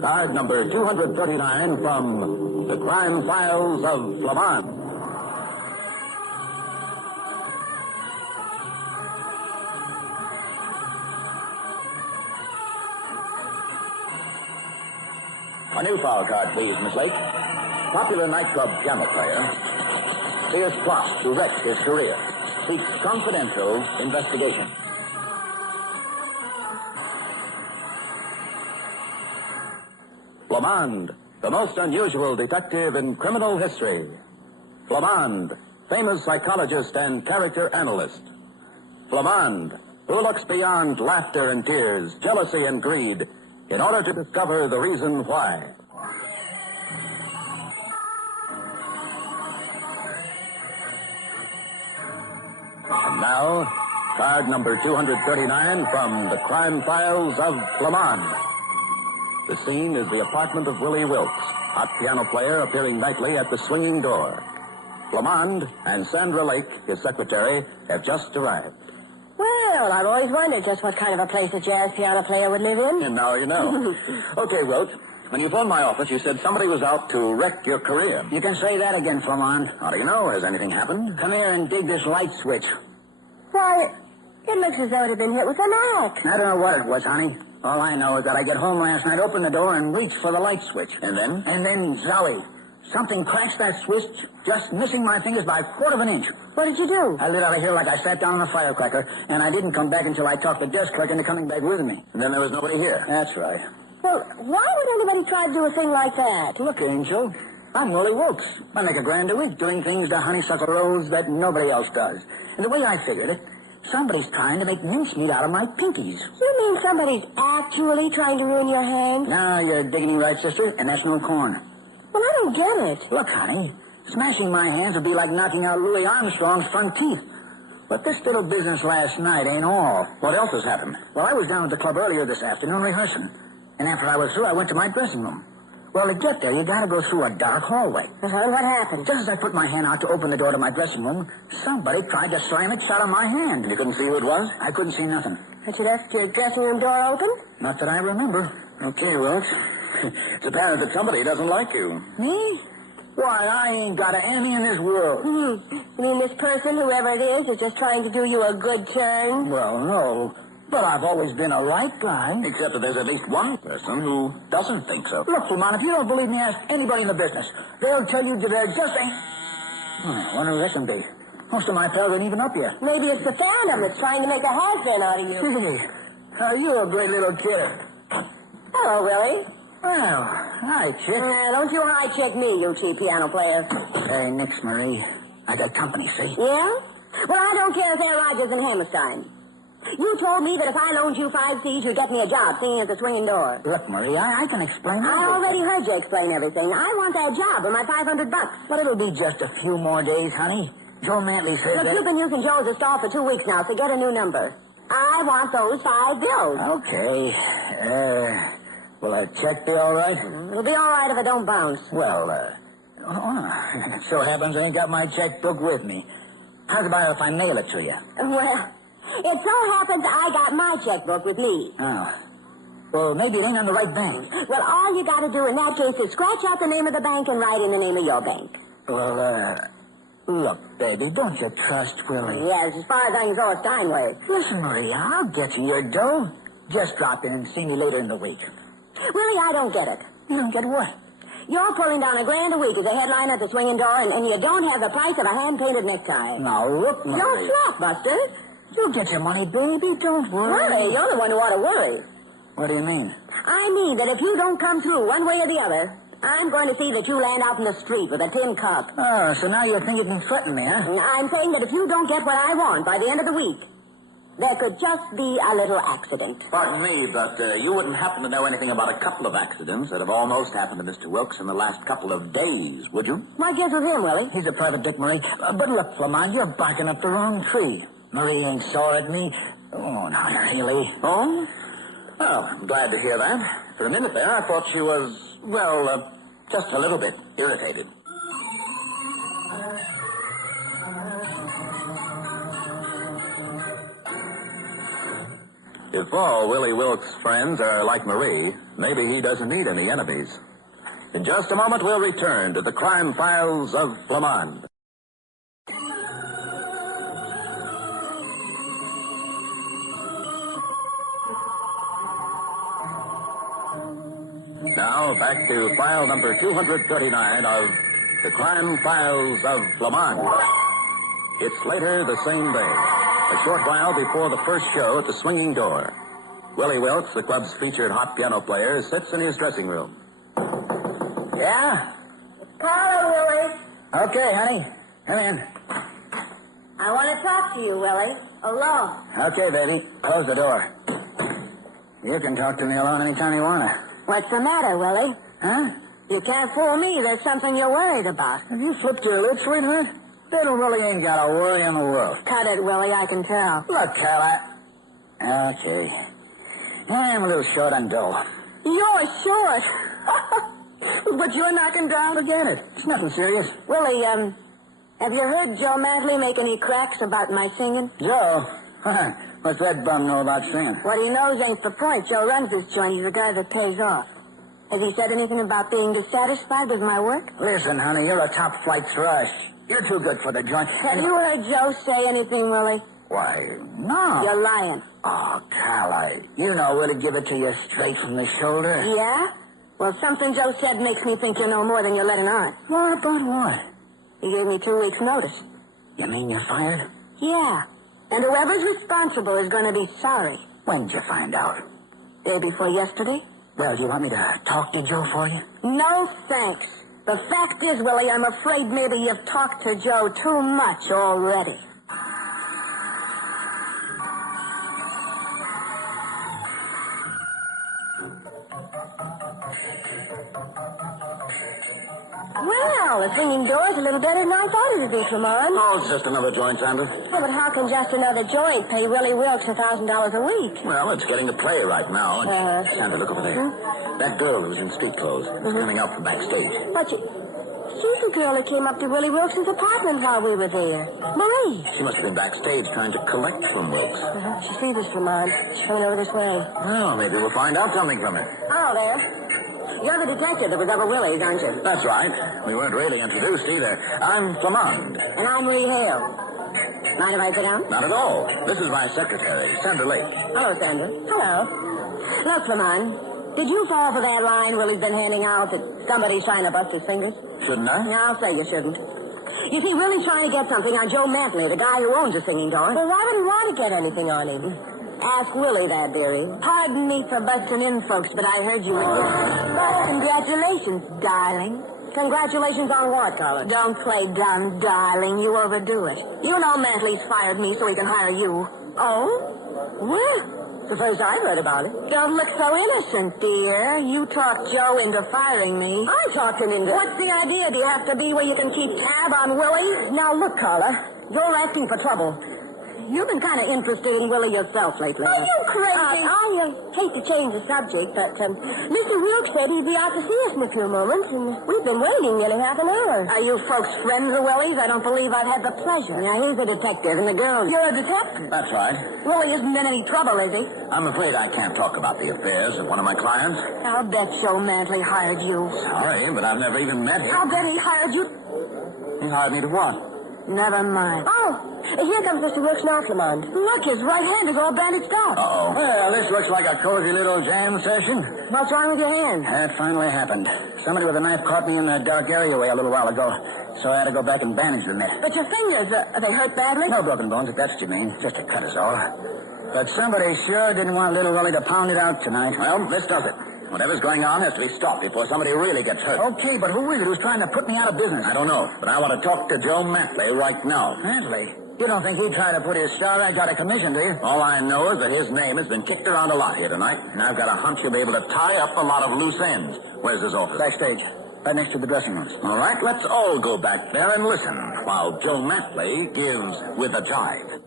Card number 239 from the Crime Files of Flamond. A new foul card, please, Miss Lake. Popular nightclub piano player fears plot to wreck his career. Seeks confidential investigation. Flamond, the most unusual detective in criminal history. Flamond, famous psychologist and character analyst. Flamond, who looks beyond laughter and tears, jealousy and greed, in order to discover the reason why. And now, card number 239 from the Crime Files of Flamond. The scene is the apartment of Willie Wilkes, hot piano player appearing nightly at the swinging door. Flamond and Sandra Lake, his secretary, have just arrived. Well, I've always wondered just what kind of a place a jazz piano player would live in. And now you know. Okay, Wilt. When you phoned my office, you said somebody was out to wreck your career. You can say that again, Flamond. How do you know? Has anything happened? Come here and dig this light switch. Why, it looks as though it had been hit with an axe. I don't know what it was, honey. All I know is that I get home last night, opened the door, and reached for the light switch. And then? And then, Zoe, something crashed that switch, just missing my fingers by a quarter of an inch. What did you do? I lit out of here like I sat down on a firecracker, and I didn't come back until I talked the desk clerk into coming back with me. And then there was nobody here. That's right. Well, why would anybody try to do a thing like that? Look, Angel, I'm Willie Wilkes. I make $1,000 a week doing things to honeysuckle rose that nobody else does. And the way I figured it, somebody's trying to make mincemeat out of my pinkies. You mean somebody's actually trying to ruin your hang? Now you're digging me right, sister, and that's no corn. Well, I don't get it. Look, honey, smashing my hands would be like knocking out Louis Armstrong's front teeth. But this little business last night ain't all. What else has happened? Well, I was down at the club earlier this afternoon rehearsing. And after I was through, I went to my dressing room. Well, to get there, you gotta go through a dark hallway. What happened? Just as I put my hand out to open the door to my dressing room, somebody tried to slam it shut on my hand. And you couldn't see who it was? I couldn't see nothing. But you left your dressing room door open? Not that I remember. Okay, Wilkes. It's apparent that somebody doesn't like you. Me? Why, I ain't got an enemy in this world. You mean this person, whoever it is just trying to do you a good turn? Well, no. But I've always been a right guy. Except that there's at least one person who doesn't think so. Look, Flamond, if you don't believe me, ask anybody in the business. They'll tell you that there just ain't... I wonder who this can be. Most of my pals ain't even up yet. Maybe it's the Phantom that's trying to make a has-been out of you. Hey, you're a great little kid. Hello, Willie. Well, hi, chick. Don't you high-check me, you cheap piano player. Hey, nix, Marie. I got company, see? Yeah? Well, I don't care if they're Rogers and Hammerstein. You told me that if I loaned you 5 C's, you'd get me a job singing at the swinging door. Look, Marie, I can explain I already heard you explain everything. I want that job or my $500. But it'll be just a few more days, honey. Joe Mantley says Look, that... you've been using Joe's as stall for 2 weeks now, so get a new number. I want those 5 bills. Okay. Will a check be all right? It'll be all right if it don't bounce. Well, it so happens I ain't got my checkbook with me. How's about if I mail it to you? Well, it so happens I got my checkbook with me. Oh. Well, maybe it ain't on the right bank. Well, all you got to do in that case is scratch out the name of the bank and write in the name of your bank. Well, look, baby, don't you trust Willie? Yes, as far as I can go, it's Steinway. Listen, Marie, I'll get you your dough. Just drop in and see me later in the week. Willie, I don't get it. You don't get what? You're pulling down $1,000 a week as a headline at the swinging door, and you don't have the price of a hand-painted necktie. Now, look, Marie. Don't flop, Buster. You'll get your money, baby. Don't worry. Worry? You're the one who ought to worry. What do you mean? I mean that if you don't come through one way or the other, I'm going to see that you land out in the street with a tin cup. Oh, so now you think you can threaten me, huh? I'm saying that if you don't get what I want by the end of the week, there could just be a little accident. Pardon me, but you wouldn't happen to know anything about a couple of accidents that have almost happened to Mr. Wilkes in the last couple of days, would you? My guess with him, Willie. He's a private dick, Marie. But look, Flamond, you're barking up the wrong tree. Marie ain't sore at me. Oh, not really. Oh? Well, I'm glad to hear that. For a minute there, I thought she was, well, just a little bit irritated. If all Willie Wilkes' friends are like Marie, maybe he doesn't need any enemies. In just a moment, we'll return to the crime files of Flamond. Now, back to file number 239 of the crime files of Flamond. It's later the same day, a short while before the first show at the swinging door. Willie Wilkes, the club's featured hot piano player, sits in his dressing room. Yeah? Carla, Willie. Okay, honey. Come in. I want to talk to you, Willie. Alone. Okay, baby. Close the door. You can talk to me alone anytime you want to. What's the matter, Willie? Huh? You can't fool me. There's something you're worried about. Have you flipped your lid, sweetheart? Little Willie ain't got a worry in the world. Cut it, Willie. I can tell. Look, Carla. Okay. I'm a little short on dough. You're short. But you're knocking down. Forget it. It's nothing serious. Willie, have you heard Joe Mantley make any cracks about my singing? Joe? What's that bum know about singing? What he knows ain't the point. Joe runs this joint. He's the guy that pays off. Has he said anything about being dissatisfied with my work? Listen, honey, you're a top-flight thrush. You're too good for the joint. Have you heard Joe say anything, Willie? Why, no. You're lying. Oh, Carla, you know Willie give it to you straight from the shoulder. Yeah? Well, something Joe said makes me think you know more than you're letting on. What about what? He gave me 2 weeks' notice. You mean you're fired? Yeah. And whoever's responsible is going to be sorry. When'd you find out? Day before yesterday? Well, do you want me to talk to Joe for you? No, thanks. The fact is, Willie, I'm afraid maybe you've talked to Joe too much already. Well, the swinging door's a little better than I thought it would be, Flamond. Oh, it's just another joint, Sandra. Yeah, but how can just another joint pay Willie Wilkes $1,000 a week? Well, it's getting to play right now. Sandra, look over there. That girl who's in street clothes is coming out from backstage. But she's the girl that came up to Willie Wilkes' apartment while we were there. Marie. She must have been backstage trying to collect from Wilkes. She sees us, Flamond. She's coming over this way. Well, maybe we'll find out something from her. Hello there. You're the detective that was over Willie's, aren't you? That's right. We weren't really introduced either. I'm Flamond. And I'm Marie Hale. Mind if I sit down? Not at all. This is my secretary, Sandra Lake. Hello, Sandra. Hello. Look, Flamond, did you fall for that line Willie's been handing out that somebody's trying to bust his fingers? Shouldn't I? No, I'll say you shouldn't. You see, Willie's trying to get something on Joe Mantley, the guy who owns the singing door. Well, why would he want to get anything on him? Ask Willie that, dearie. Pardon me for busting in, folks, but I heard you were... Congratulations, darling. Congratulations on what, Carla? Don't play dumb, darling. You overdo it. You know Mantley's fired me so he can hire you. Oh? Well, it's the first I've heard about it. Don't look so innocent, dear. You talked Joe into firing me. I talked him into... What's the idea? Do you have to be where you can keep tab on Willie? Now, look, Carla. You're asking for trouble. You've been kind of interested in Willie yourself lately. Are you crazy? I hate to change the subject, but Mr. Wilkes said he'd be out to see us in a few moments, and we've been waiting nearly half an hour. Are you folks friends of Willie's? I don't believe I've had the pleasure. Now, here's the detective and the girls. You're a detective? That's right. Willie isn't in any trouble, is he? I'm afraid I can't talk about the affairs of one of my clients. I'll bet Joe Mantley hired you. Sorry, but I've never even met him. I'll bet he hired you. He hired me to what? Never mind. Oh, here comes Mr. Wilkes now, Flamond. Look, his right hand is all bandaged up. Uh-oh. Well, this looks like a cozy little jam session. What's wrong with your hand? That finally happened. Somebody with a knife caught me in the dark alleyway a little while ago, so I had to go back and bandage the mitt. But your fingers, are they hurt badly? No broken bones, if that's what you mean. Just a cut is all. But somebody sure didn't want little Willie to pound it out tonight. Well, this does it. Whatever's going on has to be stopped before somebody really gets hurt. Okay, but who is it who's trying to put me out of business? I don't know, but I want to talk to Joe Mantley right now. Mantley? You don't think he'd try to put his star act out of commission, do you? All I know is that his name has been kicked around a lot here tonight, and I've got a hunch he'll be able to tie up a lot of loose ends. Where's his office? Backstage, right next to the dressing rooms. All right, let's all go back there and listen while Joe Mantley gives with a jive.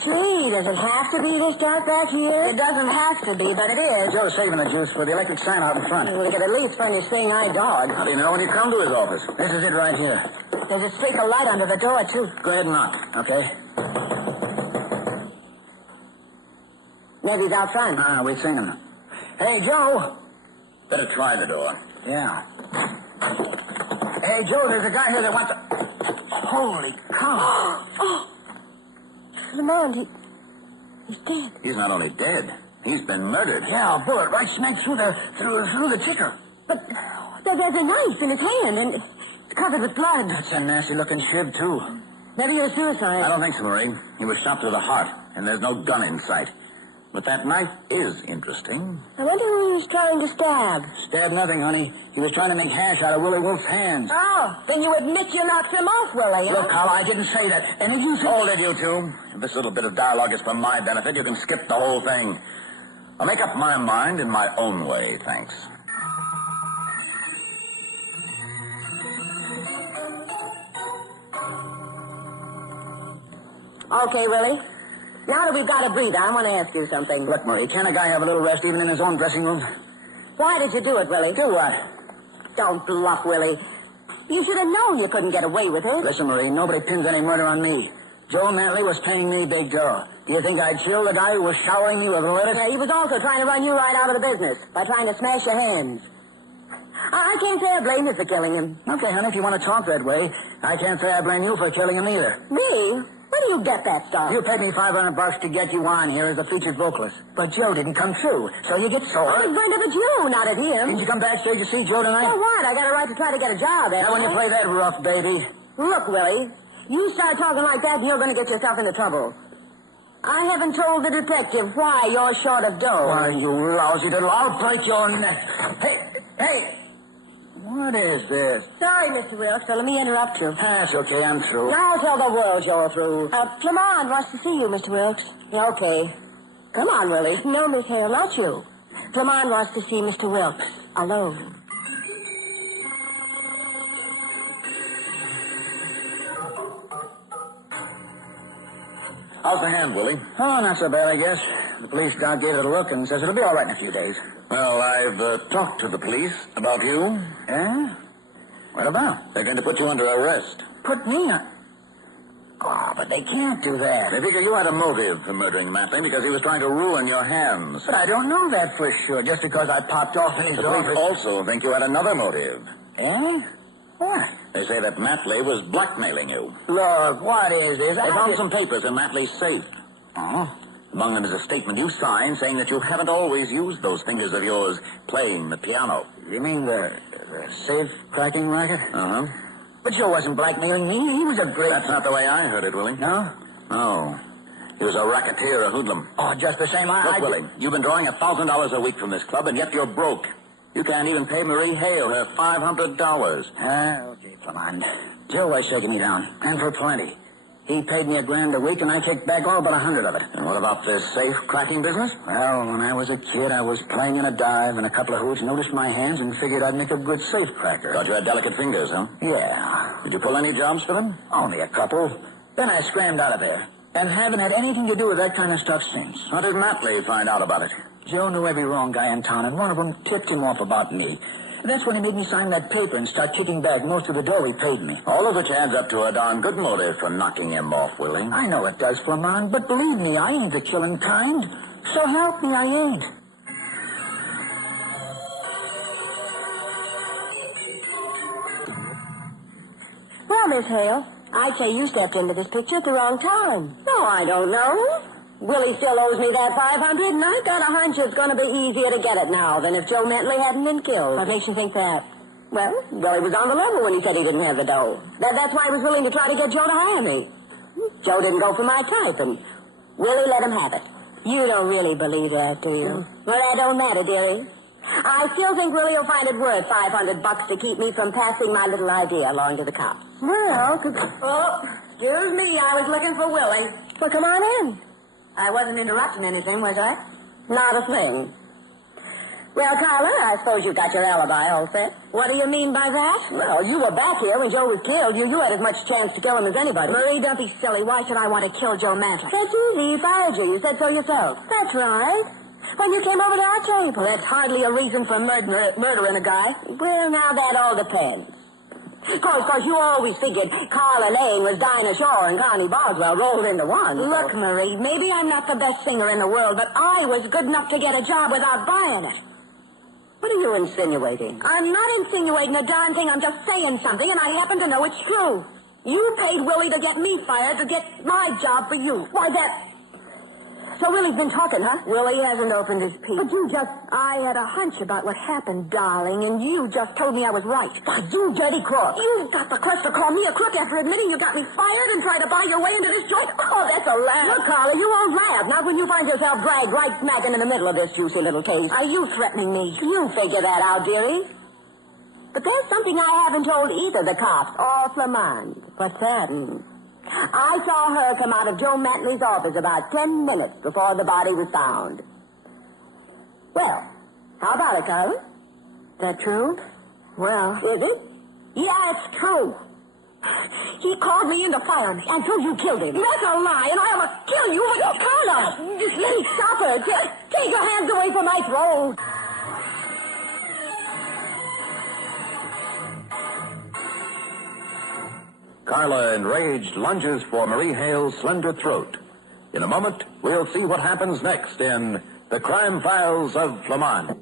Gee, does it have to be this dark back here? It doesn't have to be, but it is. Joe's saving the juice for the electric sign out in front. We could at least furnish seeing-eye dog. How do you know when you come to his office? This is it right here. There's a streak of light under the door, too. Go ahead and knock. Okay. Maybe he's out front. We've seen him. Hey, Joe. Better try the door. Yeah. Hey, Joe, there's a guy here that wants to... Holy cow. Oh. Flamond, he's dead. He's not only dead, he's been murdered. Yeah, a bullet right smack through the ticker. But there's a knife in his hand, and it's covered with blood. That's a nasty-looking shib, too. Maybe you're suicide. I don't think so, Marie. He was shot through the heart, and there's no gun in sight. But that knife is interesting. I wonder who he was trying to stab. Stab nothing, honey. He was trying to make hash out of Willie Wolf's hands. Oh, then you admit you knocked him off, Willie, huh? Look, Carl, I didn't say that. And if you think... Hold it, you two. If this little bit of dialogue is for my benefit, you can skip the whole thing. I'll make up my mind in my own way, thanks. Okay, Willie. Now that we've got a breather, I want to ask you something. Look, Marie, can't a guy have a little rest even in his own dressing room? Why did you do it, Willie? Do what? Don't bluff, Willie. You should have known you couldn't get away with it. Listen, Marie, nobody pins any murder on me. Joe Mantley was paying me big dough. Do you think I'd chill the guy who was showering me with lettuce? He was also trying to run you right out of the business by trying to smash your hands. I can't say I blame you for killing him. Okay, honey, if you want to talk that way, I can't say I blame you for killing him either. Me? Where do you get that stuff? You paid me $500 to get you on here as a featured vocalist. But Joe didn't come through, so you get sore. I was going to the Jew, not at him. Didn't you come backstage to see Joe tonight? So what? I got a right to try to get a job, Now, when you play that rough, baby. Look, Willie, you start talking like that and you're going to get yourself into trouble. I haven't told the detective why you're short of dough. Why, you lousy little... I'll break your neck. Hey! What is this? Sorry, Mr. Wilkes, so let me interrupt you. That's okay, I'm through. Now tell the world you're through. Flamond wants to see you, Mr. Wilkes. Okay. Come on, Willie. No, Miss Hale, not you. Flamond wants to see Mr. Wilkes alone. How's the hand, Willie? Oh, not so bad, I guess. The police doc gave it a look and says it'll be all right in a few days. Well, I've talked to the police about you. Yeah? What about? They're going to put you under arrest. Put me on... Oh, but they can't do that. They figure you had a motive for murdering Matling because he was trying to ruin your hands. But I don't know that for sure, just because I popped off in his The police office. also think you had another motive. Eh? What? They say that Matley was blackmailing you. Look, what is this? They found some papers in Matley's safe. Oh? Among them is a statement you signed saying that you haven't always used those fingers of yours playing the piano. You mean the safe-cracking racket? Uh-huh. But Joe wasn't blackmailing me. He was a great... That's not the way I heard it, Willie. No? No. He was a racketeer, a hoodlum. Oh, just the same. Look, Willie, you've been drawing $1,000 a week from this club, and yet you're broke. You can't even pay Marie Hale her $500. Okay, Flamond. Joe was shaking me down, and for plenty. He paid me $1,000 a week, and I kicked back all but 100 of it. And what about this safe-cracking business? Well, when I was a kid, I was playing in a dive, and a couple of hoots noticed my hands and figured I'd make a good safe cracker. Thought you had delicate fingers, huh? Yeah. Did you pull any jobs for them? Only a couple. Then I scrammed out of there, and haven't had anything to do with that kind of stuff since. How did Matley find out about it? Joe knew every wrong guy in town, and one of them tipped him off about me. That's when he made me sign that paper and start kicking back most of the dough he paid me. All of which adds up to a darn good motive for knocking him off, Willie. I know it does, Flamond, but believe me, I ain't the killing kind. So help me, I ain't. Well, Miss Hale, I'd say you stepped into this picture at the wrong time. No, I don't know. Willie still owes me that $500, and I've got a hunch it's going to be easier to get it now than if Joe Mantley hadn't been killed. What makes you think that? Well, Willie was on the level when he said he didn't have the dough. That's why he was willing to try to get Joe to hire me. Joe didn't go for my type, and Willie let him have it. You don't really believe that, do you? Well, that don't matter, dearie. I still think Willie will find it worth $500 to keep me from passing my little idea along to the cops. Well, excuse me, I was looking for Willie. Well, come on in. I wasn't interrupting anything, was I? Not a thing. Well, Carla, I suppose you've got your alibi all set. What do you mean by that? Well, you were back here when Joe was killed. You had as much chance to kill him as anybody. Marie, don't be silly. Why should I want to kill Joe Mantley? That's easy. He fired you. You said so yourself. That's right. When you came over to our table. That's hardly a reason for murdering a guy. Well, now that all depends. Of course, you always figured Carla Lane was Dinah Shore and Connie Boswell rolled into one. Look, Marie, maybe I'm not the best singer in the world, but I was good enough to get a job without buying it. What are you insinuating? I'm not insinuating a darn thing. I'm just saying something, and I happen to know it's true. You paid Willie to get me fired to get my job for you. Why, that... So Willie's been talking, huh? Willie hasn't opened his piece. But you just... I had a hunch about what happened, darling, and you just told me I was right. God, you dirty crook. You've got the guts to call me a crook after admitting you got me fired and tried to buy your way into this joint? Oh, that's a laugh. Look, Carla, you won't laugh. Not when you find yourself dragged right smack in the middle of this juicy little case. Are you threatening me? You figure that out, dearie. But there's something I haven't told either the cops or Flamond. What's that? I saw her come out of Joe Mantley's office about 10 minutes before the body was found. Well, how about it, Carla? Is that true? Well, is it? Yeah, it's true. He called me in to fire me until you killed him. That's a lie, and I must kill you. But Carla, just let me stop her. Take your hands away from my throat. Carla, enraged, lunges for Marie Hale's slender throat. In a moment, we'll see what happens next in The Crime Files of Flamond.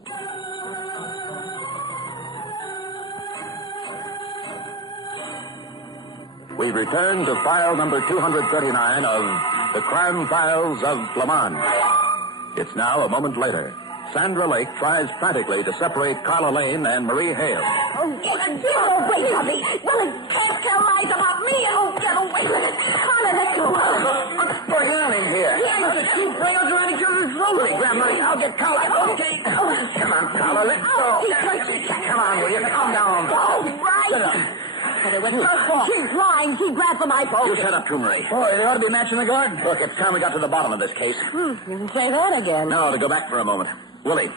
We return to file number 239 of The Crime Files of Flamond. It's now a moment later. Sandra Lake tries frantically to separate Carla Lane and Marie Hale. Oh, get away from me. Well, it can't tell lies about me. Oh, get away from it. Carla, let go. What's going on in here? Yeah, There's two bringers around each other's throats. Grandmother, I'll get Carla. Okay. Come on, Carla, let's go. Come on, will you? Calm down. All right. Sit down. She's lying. She grabbed for my phone. You shut up too, Marie. Boy, they ought to be matching the guard. Look, it's time we got to the bottom of this case. You can say that again. No, to go back for a moment. Willie,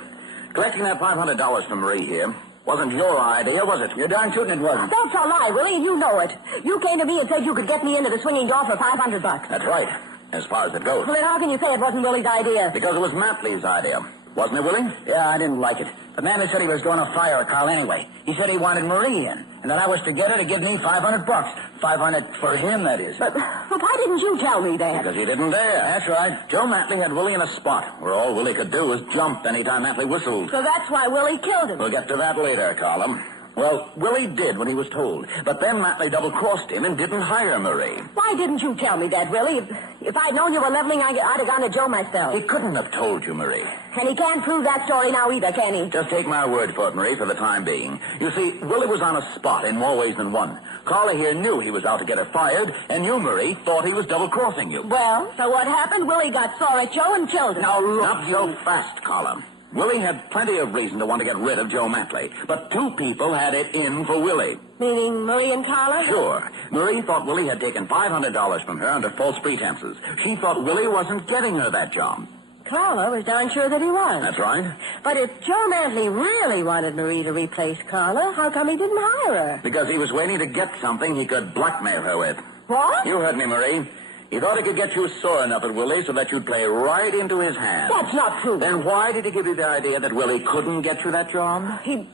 collecting that $500 from Marie here wasn't your idea, was it? You're darn tootin' it wasn't. That's a lie, Willie, and you know it. You came to me and said you could get me into the swinging door for $500. That's right, as far as it goes. Well, then how can you say it wasn't Willie's idea? Because it was Mantley's idea. Wasn't it, Willie? Yeah, I didn't like it. The man said he was going to fire Carl anyway. He said he wanted Marie in, and that I was to get her to give me $500. $500 for him, that is. But why didn't you tell me that? Because he didn't dare. That's right. Joe Mantley had Willie in a spot where all Willie could do was jump anytime Mantley whistled. So that's why Willie killed him. We'll get to that later, Carla. Well, Willie did when he was told. But then Mantley double-crossed him and didn't hire Marie. Why didn't you tell me that, Willie? If I'd known you were leveling, I'd have gone to Joe myself. He couldn't have told you, Marie. And he can't prove that story now either, can he? Just take my word for it, Marie, for the time being. You see, Willie was on a spot in more ways than one. Carla here knew he was out to get her fired, and you, Marie, thought he was double-crossing you. Well, so what happened? Willie got sore at Joe and killed him. Now, look. Not so fast, Carla. Willie had plenty of reason to want to get rid of Joe Mantley, but two people had it in for Willie. Meaning Marie and Carla? Sure. Marie thought Willie had taken $500 from her under false pretenses. She thought Willie wasn't getting her that job. Carla was darn sure that he was. That's right. But if Joe Mantley really wanted Marie to replace Carla, how come he didn't hire her? Because he was waiting to get something he could blackmail her with. What? You heard me, Marie. He thought he could get you sore enough at Willie so that you'd play right into his hands. That's not true. Then why did he give you the idea that Willie couldn't get you that job? He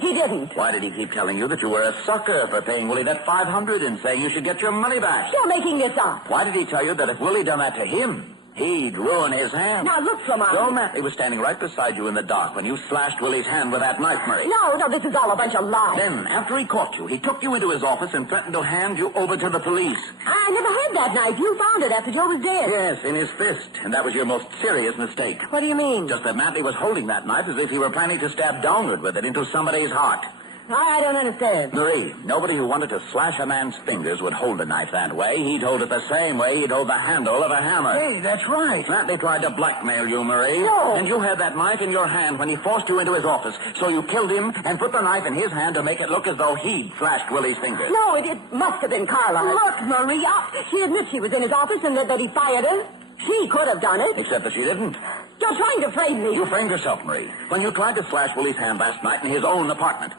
didn't. Why did he keep telling you that you were a sucker for paying Willie that $500 and saying you should get your money back? You're making this up. Why did he tell you that if Willie done that to him, he'd ruin his hand? Now, look, Flamond. Joe Mantley was standing right beside you in the dark when you slashed Willie's hand with that knife, Marie. No, this is all a bunch of lies. Then, after he caught you, he took you into his office and threatened to hand you over to the police. I never had that knife. You found it after Joe was dead. Yes, in his fist. And that was your most serious mistake. What do you mean? Just that Mantley was holding that knife as if he were planning to stab downward with it into somebody's heart. I don't understand. Marie, nobody who wanted to slash a man's fingers would hold a knife that way. He'd hold it the same way he'd hold the handle of a hammer. Hey, that's right. Mantley tried to blackmail you, Marie. No. And you had that knife in your hand when he forced you into his office. So you killed him and put the knife in his hand to make it look as though he'd slashed Willie's fingers. No, it must have been Carla. Look, Marie, she admits she was in his office and that he fired her. She could have done it. Except that she didn't. You're trying to frame me. You framed yourself, Marie, when you tried to slash Willie's hand last night in his own apartment.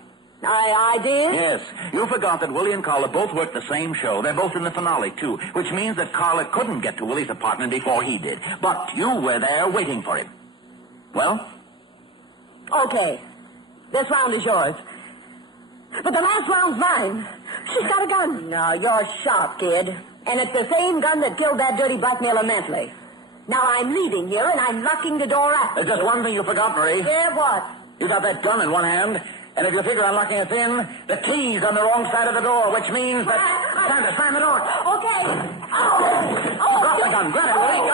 I did? Yes. You forgot that Willie and Carla both worked the same show. They're both in the finale, too, which means that Carla couldn't get to Willie's apartment before he did. But you were there waiting for him. Well? Okay. This round is yours. But the last round's mine. She's got a gun. No, you're sharp, kid. And it's the same gun that killed that dirty blackmailer Mantley. Now I'm leaving here, and I'm locking the door after. There's just one thing you forgot, Marie. Yeah, what? You got that gun in one hand, and if you figure on locking us in, the key's on the wrong side of the door, which means that... Sandra, slam the door. Okay. Oh. Drop the gun. Grab it, Willie.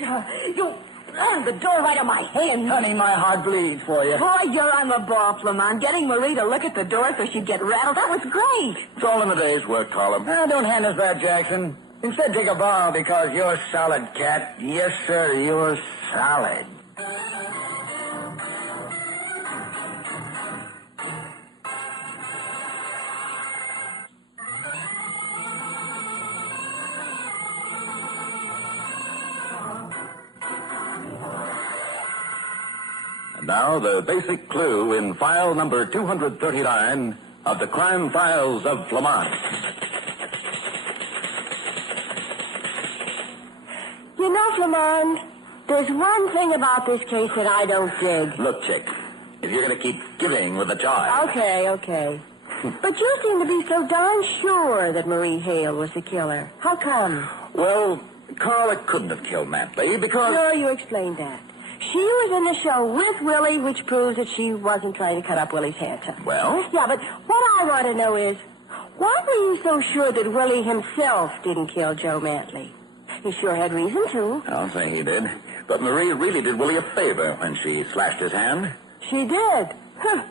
Got it. You slammed the door right on my hand. Honey, my heart bleeds for you. Boy, you're on the ball, Flamond. Getting Marie to look at the door so she'd get rattled, that was great. It's all in the day's work, Carla. Don't hand us that, Jackson. Instead, take a bow because you're solid, Cat. Yes, sir, you're solid. And now, the basic clue in file number 239 of the Crime Files of Flamond. You know, Flamond, there's one thing about this case that I don't dig. Look, Chick, if you're going to keep giving with the charge... Okay. But you seem to be so darn sure that Marie Hale was the killer. How come? Well, Carla couldn't have killed Mantley because... Sure, you explained that. She was in the show with Willie, which proves that she wasn't trying to cut up Willie's hair. Well? Yeah, but what I want to know is, why were you so sure that Willie himself didn't kill Joe Mantley? He sure had reason to. I'll say he did. But Marie really did Willie a favor when she slashed his hand. She did? Huh.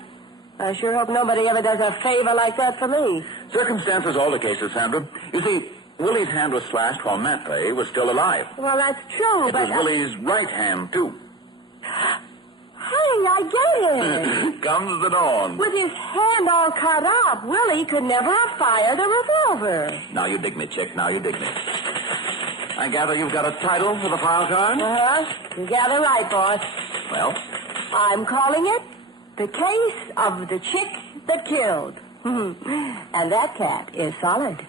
I sure hope nobody ever does a favor like that for me. Circumstances alter cases, Sandra. You see, Willie's hand was slashed while Mantley was still alive. Well, that's true, It was Willie's right hand, too. Honey, I get it. Comes the dawn. With his hand all cut up, Willie could never have fired a revolver. Now you dig me, Chick. Now you dig me. I gather you've got a title for the file card? Uh-huh. You gather right, boss. Well? I'm calling it The Case of the Chick That Killed. And that cat is solid.